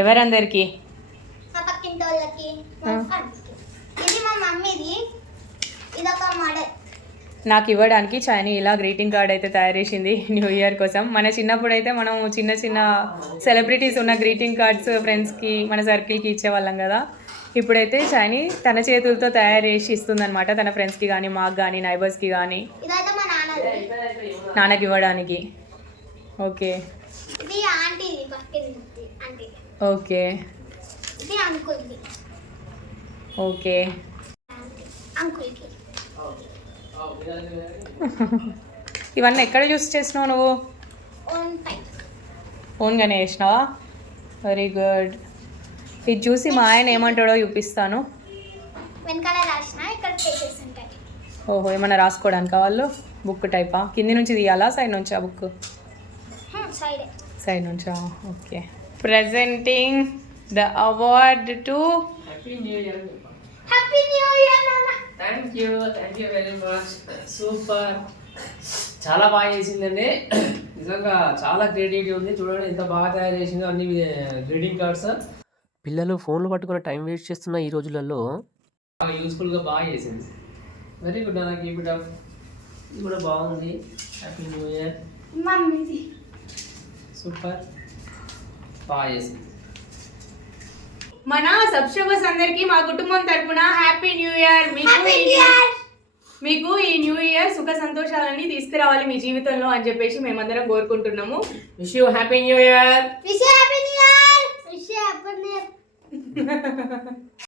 ఎవరందరికి? మా పక్కింటి వాళ్ళకి, మా ఫ్రెండ్స్కి. ఇది మా మమ్మీది, ఇదొక మోడల్. నాకు ఇవ్వడానికి చైనీ ఇలా గ్రీటింగ్ కార్డ్ అయితే తయారు చేసింది న్యూ ఇయర్ కోసం. మన చిన్నప్పుడు అయితే మనం చిన్న చిన్న సెలబ్రిటీస్ ఉన్న గ్రీటింగ్ కార్డ్స్ ఫ్రెండ్స్కి మన సర్కిల్కి ఇచ్చేవాళ్ళం కదా. ఇప్పుడైతే చైనీ తన చేతులతో తయారు చేసి ఇస్తుందన్నమాట, తన ఫ్రెండ్స్కి కానీ మాకు కానీ నైబర్స్కి కానీ నాన్నకి ఇవ్వడానికి. ఓకే, ఇది ఆంటీది, పక్కింటి ఆంటీ. ఓకే, ఇది అంకుల్ది. ఓకే, అంకుల్కి. ఇవన్నీ ఎక్కడ చూసి చేసినావు నువ్వు? ఓన్గానే చేసినావా? Very good. ఇది చూసి మా ఆయన ఏమంటాడో చూపిస్తాను. వెనకాల రాసిన ఇక్కడ పేజెస్ ఉంటాయి. ఓహో, ఏమన్నా రాసుకోవడానికి వాళ్ళు? బుక్ టైపా? కింది నుంచి తీయాలా సైడ్ నుంచా బుక్? సైడ్ నుంచా? Okay. Presenting the award to happy new year నాన్న. Thank you very much. Super, చాలా బాగా చేసిందండి. నిజంగా చాలా క్రియేటివిటీ ఉంది. చూడండి ఎంత బాగా తయారు చేసిందో అన్ని గ్రీటింగ్ కార్డ్స్. పిల్లలు ఫోన్లు పట్టుకుని టైం వేస్ట్ చేస్తున్న ఈ రోజులలో బాగా యూస్ఫుల్గా బాగా చేసింది. వెరీ గుడ్ అన్న, కీప్ ఇట్ అప్. ఇది కూడా బాగుంది. Happy new year. మమ్మీది సూపర్, బాగా చేసింది. మన సబ్స్క్రైబర్స్ అందరికీ మా కుటుంబం తరపున హ్యాపీ న్యూ ఇయర్. మీకు ఈ న్యూ ఇయర్ సుఖ సంతోషాలన్నీ తీసుకురావాలి మీ జీవితంలో అని చెప్పేసి మేమందరం కోరుకుంటున్నాము. Wish you happy new year. Wish happy new year. Wish happy new year.